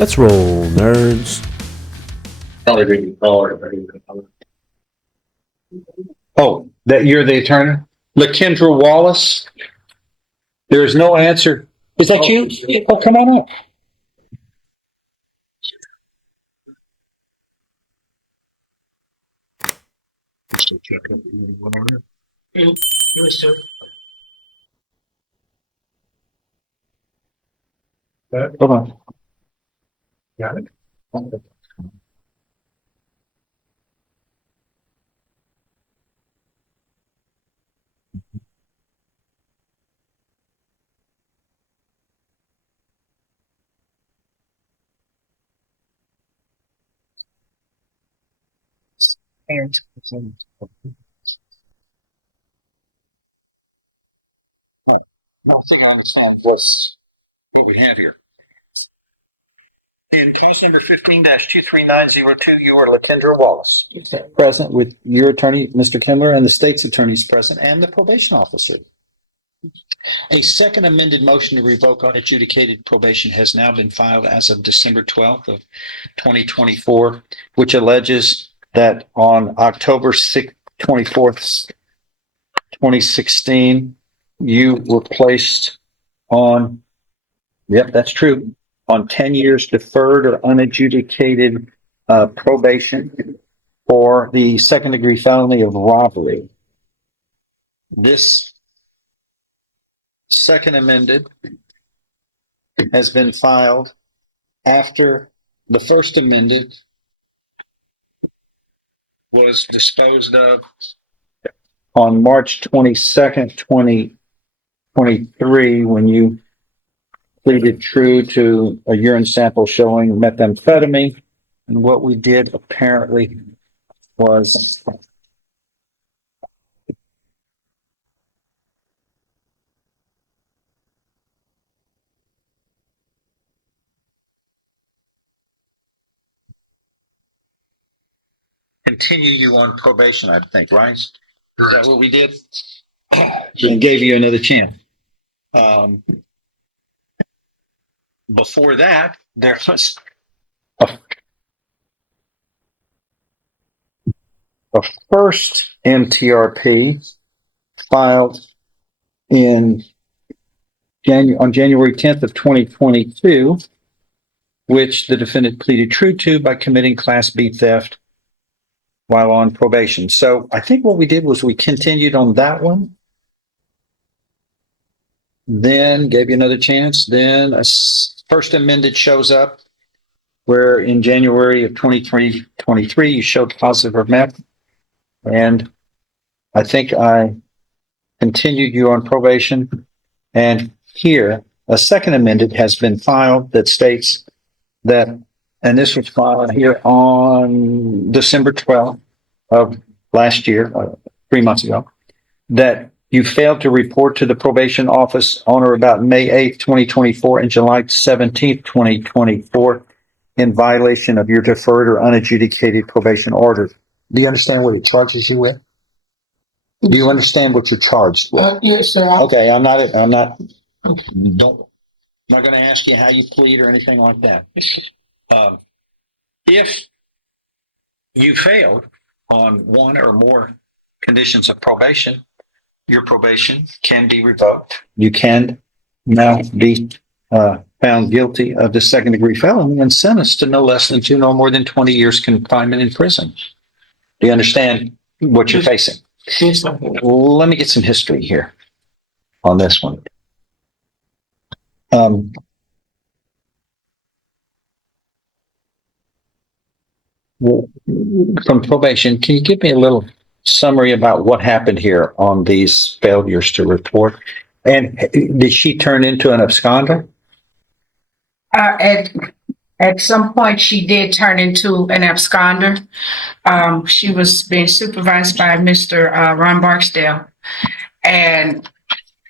Let's roll, nerds. Probably reading caller. Oh, that you're the attorney? LaKendra Wallace? There is no answer. Is that you? Oh, come on up. Hold on. Got it. I think I understand what we have here. In case number 15-23902, you are LaKendra Wallace. Present with your attorney, Mr. Kimler, and the state's attorneys present, and the probation officer. A second amended motion to revoke unadjudicated probation has now been filed as of December 12th of 2024, which alleges that on October 24th, 2016, you were placed on, yep, that's true, on 10 years deferred or unadjudicated probation for the second degree felony of robbery. This second amended has been filed after the first amended was disposed of on March 22nd, 2023, when you pleaded true to a urine sample showing methamphetamine. And what we did apparently was continue you on probation, I think, right? Is that what we did? And gave you another chance. Before that, there was a first MTRP filed on January 10th of 2022, which the defendant pleaded true to by committing Class B theft while on probation. So I think what we did was we continued on that one, then gave you another chance. Then a first amended shows up where in January of 2023, you showed positive for meth. And I think I continued you on probation. And here, a second amended has been filed that states that, and this was filed here on December 12th of last year, 3 months ago, that you failed to report to the probation office on or about May 8th, 2024 and July 17th, 2024 in violation of your deferred or unadjudicated probation order. Do you understand what it charges you with? Do you understand what you're charged with? Yes, sir. Okay, I'm not I'm not going to ask you how you plead or anything like that. If you failed on one or more conditions of probation, your probation can be revoked. You can now be found guilty of the second degree felony and sentenced to no less than 2, no more than 20 years confinement in prison. Do you understand what you're facing? Yes, sir. Let me get some history here on this one. From probation, can you give me a little summary about what happened here on these failures to report? And did she turn into an absconder? At some point, she did turn into an absconder. She was being supervised by Mr. Ron Barksdale. And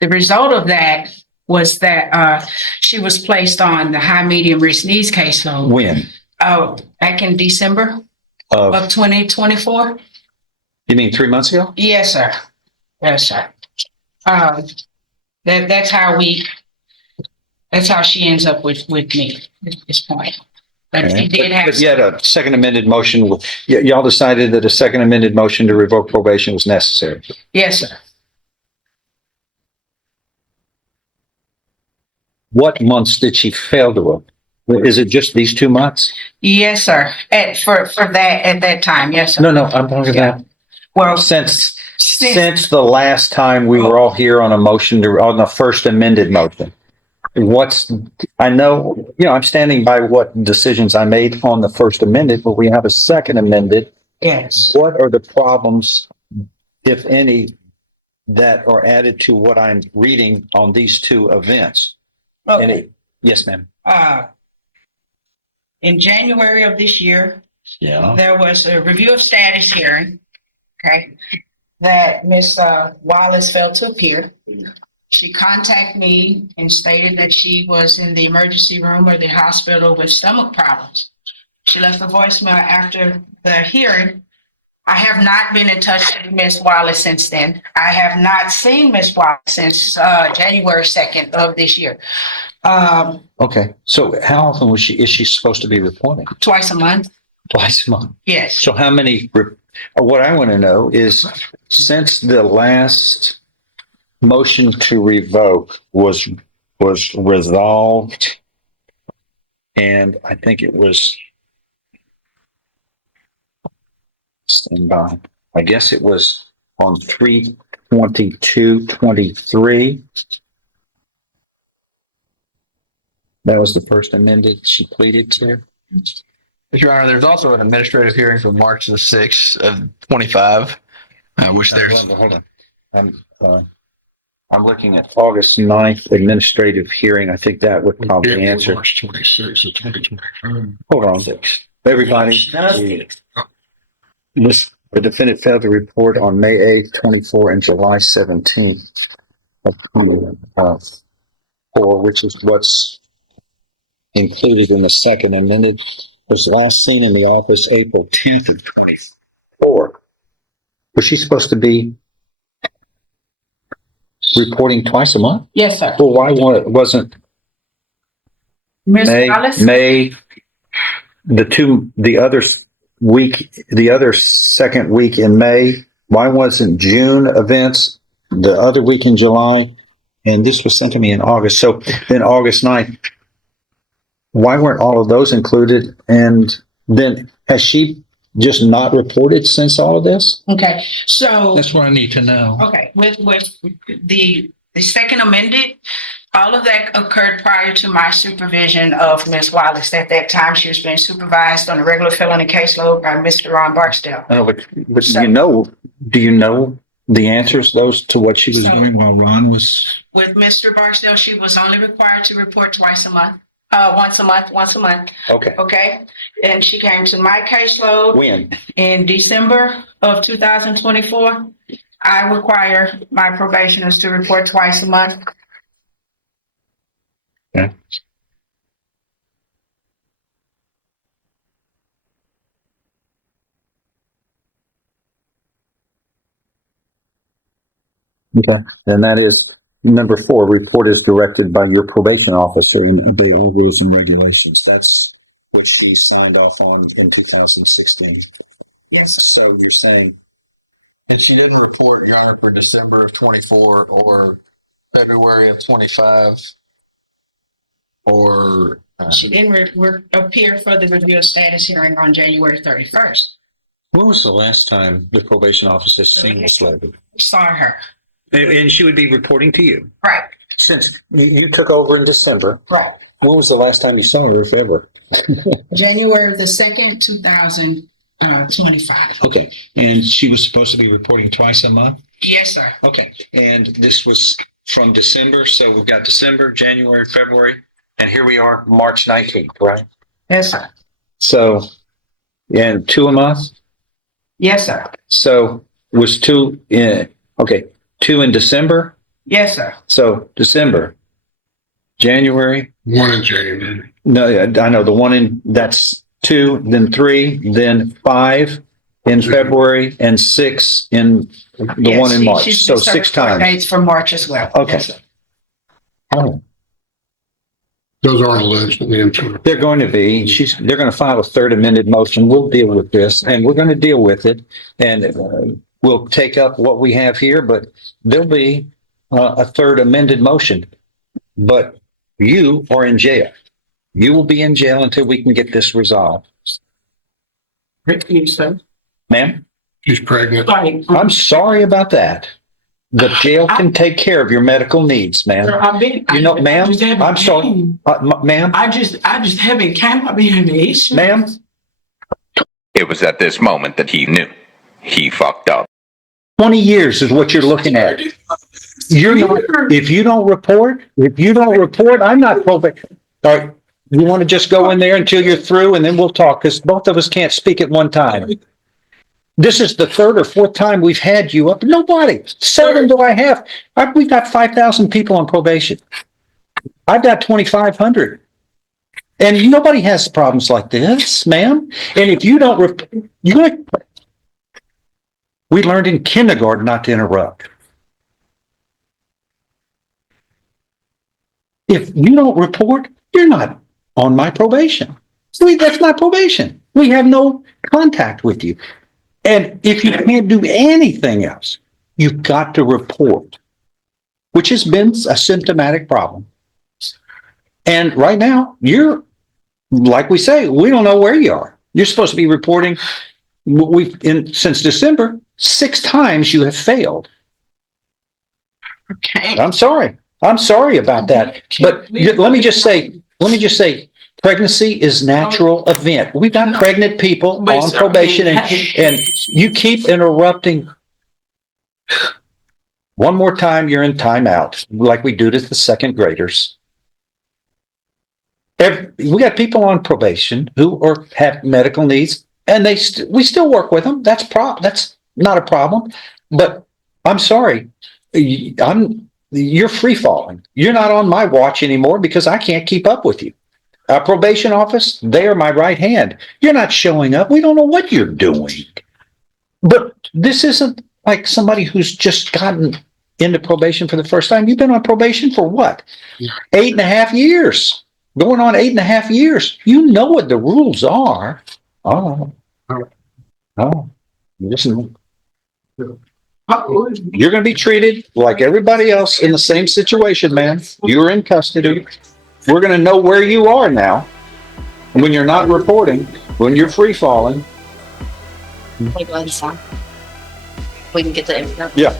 the result of that was that she was placed on the high medium risk needs caseload. When? Back in December of 2024. You mean 3 months ago? Yes, sir. Yes, sir. That's how she ends up with me at this point. But she did have. But yet a second amended motion, y'all decided that a second amended motion to revoke probation was necessary. Yes, sir. What months did she fail to vote? Is it just these 2 months? Yes, sir. For that, at that time, yes, sir. No, I'm talking about Well, since the last time we were all here on on the first amended motion. I know, I'm standing by what decisions I made on the first amended, but we have a second amended. yes. What are the problems, if any, that are added to what I'm reading on these two events? Okay. Yes, ma'am. In January of this year, Yeah. there was a review of status hearing, okay, that Ms. Wallace failed to appear. She contacted me and stated that she was in the emergency room or the hospital with stomach problems. She left a voicemail after the hearing. I have not been in touch with Ms. Wallace since then. I have not seen Ms. Wallace since January 2nd of this year. Okay, so how often is she supposed to be reporting? Twice a month. Twice a month. Yes. So how many, what I want to know is, since the last motion to revoke was resolved, and I think it was, stand by, I guess it was on 3/22/23. That was the first amended she pleaded to. Your Honor, there's also an administrative hearing from March the 6th of 25, which there's, Hold on. I'm looking at August 9th administrative hearing. I think that would probably answer. March 26th of 2025. Hold on. Everybody. The defendant failed to report on May 8th, 24 and July 17th of 2024, which is what's included in the second amended. Was last seen in the office April 10th of 24. Was she supposed to be reporting twice a month? Yes, sir. Well, why wasn't Ms. Wallace? May, the other second week in May? Why wasn't June events the other week in July? And this was sent to me in August. So then August 9th, why weren't all of those included? And then has she just not reported since all of this? Okay, so. That's what I need to know. Okay, with the second amended, all of that occurred prior to my supervision of Ms. Wallace. At that time, she was being supervised on a regular felony caseload by Mr. Ron Barksdale. I know, but do you know the answers those to what she was doing while Ron was? With Mr. Barksdale, she was only required to report once a month. Okay. Okay, and she came to my caseload When? in December of 2024. I require my probationers to report twice a month. Okay. Okay, and that is number 4. Report is directed by your probation officer and obey all rules and regulations. That's what she signed off on in 2016. Yes. So you're saying and she didn't report, Your Honor, for December of 24 or February of 25 or. She didn't appear for the review of status hearing on January 31st. when was the last time the probation officer seen this lady? Saw her. And she would be reporting to you. Right, Since you took over in December, right. when was the last time you saw her, if ever? January the 2nd, 2025. Okay, and she was supposed to be reporting twice a month? Yes, sir. Okay, and this was from December, so we've got December, January, February, and here we are, March 19th, right? Yes, sir. So, and 2 a month? Yes, sir. So was 2 in, 2 in December? Yes, sir. So December, January? One in January. No, I know the one in, that's 2, then 3, then 5 in February, and 6 in the one in March. So 6 times. Dates for March as well. Okay. Yes, sir. Oh. Those aren't alleged against her. They're going to be, they're going to file a third amended motion. We'll deal with this and we're going to deal with it. And we'll take up what we have here, but there'll be a third amended motion. But you are in jail. You will be in jail until we can get this resolved. You, sir. Ma'am, She's pregnant. Like, I'm sorry about that. The jail can take care of your medical needs, ma'am. I've been. You know, ma'am, I'm sorry. Ma'am, I just haven't came up in the issue. ma'am, It was at this moment that he knew he fucked up. 20 years is what you're looking at. You're not, if you don't report, I'm not probation. All right, you want to just go in there until you're through and then we'll talk because both of us can't speak at one time. This is the third or fourth time we've had you up. Nobody. Seldom do I have. We've got 5,000 people on probation. I've got 2,500. And nobody has problems like this, ma'am. And if you don't, we learned in kindergarten not to interrupt. If you don't report, you're not on my probation. That's not probation. We have no contact with you. And if you can't do anything else, you've got to report, which has been a symptomatic problem. And right now, you're, like we say, we don't know where you are. You're supposed to be reporting. Since December, 6 times you have failed. Okay. I'm sorry. I'm sorry about that. But let me just say, pregnancy is natural event. We've got pregnant people on probation and you keep interrupting. One more time, you're in timeout, like we do to the second graders. We got people on probation who have medical needs and we still work with them. That's not a problem. But I'm sorry. You're free falling. You're not on my watch anymore because I can't keep up with you. Probation office, they are my right hand. You're not showing up. We don't know what you're doing. But this isn't like somebody who's just gotten into probation for the first time. You've been on probation for what? 8.5 years. Going on 8.5 years. You know what the rules are. Oh. Listen. You're going to be treated like everybody else in the same situation, man. You're in custody. We're going to know where you are now. When you're not reporting, when you're free falling. We can get the info. Yeah.